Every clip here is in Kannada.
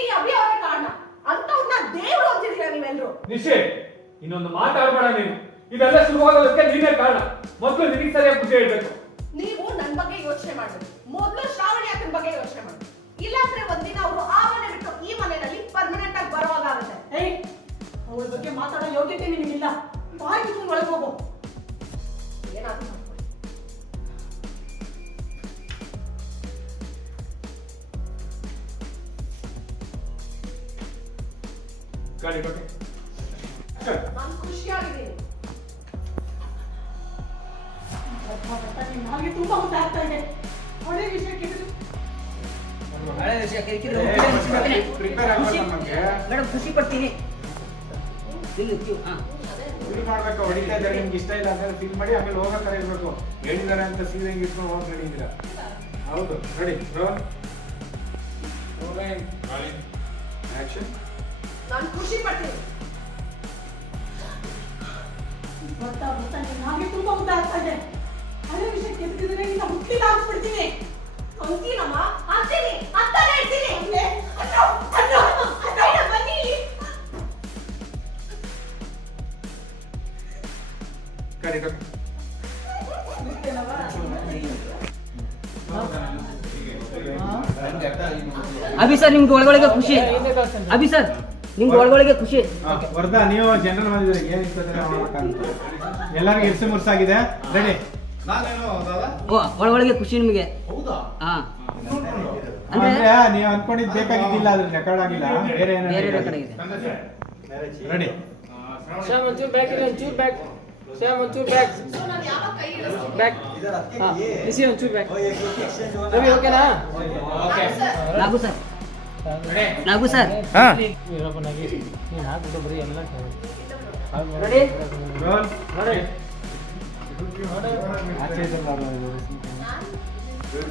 ಈ ಅಭಿ ಅವರೇ ಕಾರಣ. ಅಂತವ್ರನ್ನ ದೇವ್ರು ಅಂತಿದ್ದೀರಾ ನೀವೆಲ್ಲರೂ ನಿಶೆ. ಇನ್ನೊಂದು ಮಾತಾಡಬೇಡ ನೀನು. ಇದೆಲ್ಲ ಶುರುವಾಗೋದಕ್ಕೆ ನೀನೇ ಕಾರಣ. ಮೊದಲು ನಿನಗೆ ಸರಿಯಾಗಿ ಬುದ್ಧಿ ಹೇಳ್ಬೇಕು. ನೀವು ನನ್ನ ಬಗ್ಗೆ ಯೋಚನೆ ಮಾಡು ಮೊದಲು ಶ್ರಾವಣಿ ಅಕ್ಕನ ಬಗ್ಗೆ ಯೋಚನೆ ಮಾಡಿ ಇಲ್ಲಾಂದ್ರೆ ಒಂದಿನ ಅವರು ಆ ಮನೆ ಬಿಟ್ಟು ಗಾಡಿ ಕೊಟ್ಟೆ ನಾನು ಖುಷಿಯಾಗಿದ್ದೀನಿ. ನಿನ್ ಹಾಗೆ ತುಂಬಾ ಇದೆ. ಒಳ್ಳೆ ಹಳೆ ವಿಷಯ ಪ್ರಿಪೇರ್ ಖುಷಿ ಆಗ್ಬೇಕು ನಮ್ಗೆ. ಮೇಡಮ್ ಖುಷಿ ಪಡ್ತೀನಿ. ಇಲ್ಲಿ ಕ್ಯೂ ಹಾ. ಫೀಲ್ ಮಾಡ್ಬೇಕು ಹೊಡಿತಾ ಇದ್ದಾರೆ. ನಿಮ್ಗೆ ಇಷ್ಟ ಇಲ್ಲ ಅಂದ್ರೆ ಫೀಲ್ ಮಾಡಿ ಆಮೇಲೆ ಹೋಗೋ ತರ ಇರ್ಬೇಕು. ಹೇಳಿದಾರೆ ಅಂತ ಸೀರೆ ಇಟ್ಕೊಂಡು ಹೋಗಿ ಹೇಳಿದ್ದೀರಾ ಹೌದು ರೆಡಿ ರೋಲ್ ಆಕ್ಷನ್ ನಾನು ಖುಷಿ ಪಡ್ತೀನಿ. ಬರ್ತಾ ಬರ್ತಾ ನಿನ್ ಹಾಗೆ ತುಂಬಾ ಆಗ್ತಾ ಇದೆ. ಹಳೆ ವಿಷಯ ಕೆತ್ತಿದ್ರೆ ನಿನ್ನ ಹುಟ್ಟಿದ ಹಾಕ್ಬಿಡ್ತೀನಿ ಅಂತೀನಮ್ಮ? ಅಂತೀನಿ. ಅಂತಾನೆ ಹೇಳ್ತೀನಿ. ಅಭಿ ಸರ್ ನಿಮ್ಗೆ ಒಳಗೊಳಗೆ ಖುಷಿ. ಅಭಿ ಸರ್. ನಿಮ್ಗೆ ಒಳಗೊಳಗೆ ಖುಷಿ. ವರ್ಧಾ ನೀವು ಜನರಲ್ ಮಾಡಿದ್ರೆ ಏನ್ ಎಲ್ಲರಿಗೂ ಇರ್ಸು ಮುರ್ಸಾಗಿದೆ. ರೆಡಿ ಓ ಒಳಗೊಳಗೆ ಖುಷಿ ನಿಮಗೆ. ಹೌದಾ? ಹಾ. ಅಂದ್ರೆ ನೀವು ಅನ್ಕೊಂಡಿದ್ ಬೇಕಾಗಿದ್ದಿಲ್ಲ ಅದ್ರ ರೆಕಾರ್ಡ್ ಆಗಿಲ್ಲ. ಬೇರೆ ಬೇರೆ ರೆಡಿ ಶ್ಯಾಮ್ ಒಂಚೂರು ಬ್ಯಾಕ್ ಇದೆ ಒಂಚೂರು ಬ್ಯಾಕ್ ಶ್ಯಾಮ್ ಒಂಚೂರು ಬ್ಯಾಕ್ ಬ್ಯಾಕ್ ಹಾಂ ಬಿಸಿ ಒಂಚೂರು ಬ್ಯಾಕ್ ರವಿ ಓಕೆನಾ ನಾಗು ಸರ್. ನಾಗು ಸರ್.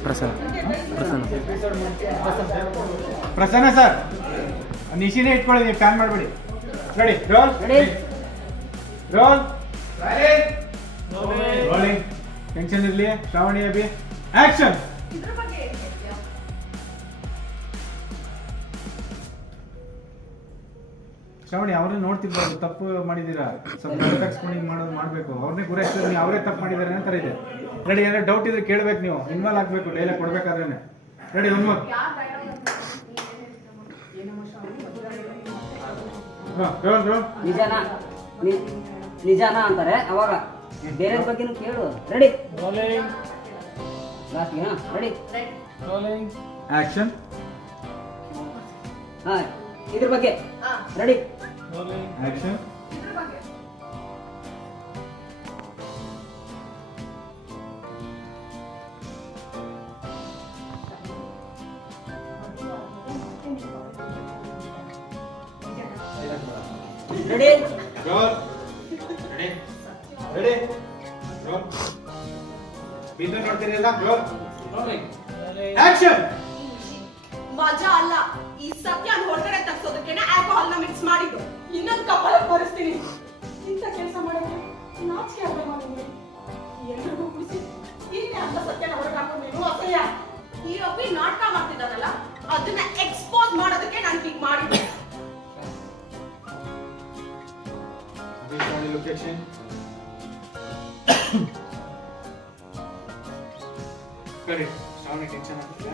ಪ್ರಸನ್ನ. ಅದು. ಪ್ರಸನ್ನ ಸರ್ ನಿಶಿನೇ ಇಟ್ಕೊಳ್ಳಿ ನೀವು ಪ್ಯಾನ್ ಮಾಡಬೇಡಿ. Ready roll. Ready roll. Rolling tension ಇರಲಿ ಶ್ರಾವಣಿ ಅಭಿ. ಆಕ್ಷನ್ ಶ್ರಾವಣಿ ಅವ್ರನ್ನ ನೋಡ್ತಿರ್ಬೋದು ತಪ್ಪು ಮಾಡಿದ್ದೀರಾ? ಸ್ವಲ್ಪ ತಗ್ಸ್ಕೊಂಡು ಹಿಂಗ್ ಮಾಡೋದು ಮಾಡಬೇಕು. ಅವ್ರನ್ನೇ ಗುರಾಯಿಸಿದ್ರೆ ನೀವು ಅವರೇ ತಪ್ಪು ಮಾಡಿದ್ದಾರೆ ಅಂತ ಇದೆ. ರೆಡಿ ಏನಾದ್ರು ಡೌಟ್ ಇದ್ರೆ ಕೇಳ್ಬೇಕು ನೀವು. ಇನ್ವಾಲ್ವ್ ಆಗ್ಬೇಕು ಡೈಲಾಗ್ ಕೊಡ್ಬೇಕಾದ್ರೆ ರೆಡಿ ಒಂದ್ ನಿಜಾನ ನಿ- ನಿಜಾನ ಅಂತಾರೆ. ಅವಾಗ ಬೇರೆ ಬಗ್ಗೆನೂ ಕೇಳು. ರೆಡಿ ಲಾಸ್ಟ್ಗೆ ಹಾ ರೆಡಿ ಆಕ್ಷನ್ ಹಾ. ಇದ್ರ ಬಗ್ಗೆ. ರೆಡಿ ಆಕ್ಷನ್ ಇದ್ರ ಬಗ್ಗೆ. ರೆಡಿ ರೆಡಿ ರೆಡಿ ರೋಲ್ ಬಿಂದು ನೋಡ್ತೀರಲ್ಲ ರೋಲ್ ರೋಲಿಂಗ್ ಆಕ್ಷನ್ ಮಜಾ ಅಲ್ಲ. ಈ ಸತ್ಯ ಹೊರಗಡೆ ತಗ್ಸೋದಕ್ಕೆ ಆಲ್ಕೋಹಾಲ್ನ ಮಿಕ್ಸ್ ಮಾಡಿದ್ದು. ಇನ್ನೊಂದು ಕಪ್ಪಲ ಬರೆಸ್ತೀನಿ ಇಂಥ ಕೆಲಸ ಮಾಡಕ್ಕೆ ನಾಚಿಕೆ ಆಗಲ್ಲ ನಿಮಗೆ ಎಲ್ರಿಗೂ ಕುಡಿಸಿ. ಈಗ ಅಂತ ಸತ್ಯನ ಹೊರಗೆ ಹಾಕೊಂಡು ನೀನು ಅಸಹ್ಯ. ಈ ಅಪ್ಪಿ ನಾಟಕ ಮಾಡ್ತಿದ್ದಾನಲ್ಲ ಅದನ್ನ ಎಕ್ಸ್ಪೋಸ್ ಮಾಡೋದಕ್ಕೆ ನಾನು ಹೀಗೆ ಮಾಡಿದ್ದೆ. ಲೊಕೇಶನ್ ಕರೆಕ್ಟ್ ಶ್ರಾವಣಿ ಟೆನ್ಷನ್ ಆಗ್ತಿದೆ.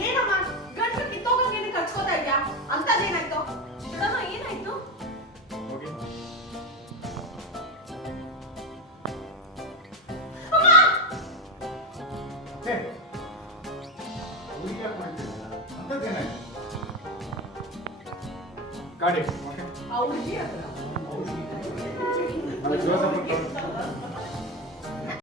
ಏನಮ್ಮ? ಗಂಟು ಕಿತ್ತೋಗಂಗೆ ನೀನು ಕಚ್ಕೋತಾ ಇದ್ಯಾ? ಅಂತದೇನಾಯ್ತು ಚಿತ್ರಮ್ಮ ಏನಾಯ್ತು? ಗಾಡಿ. ಅವ್ರಿಗೆ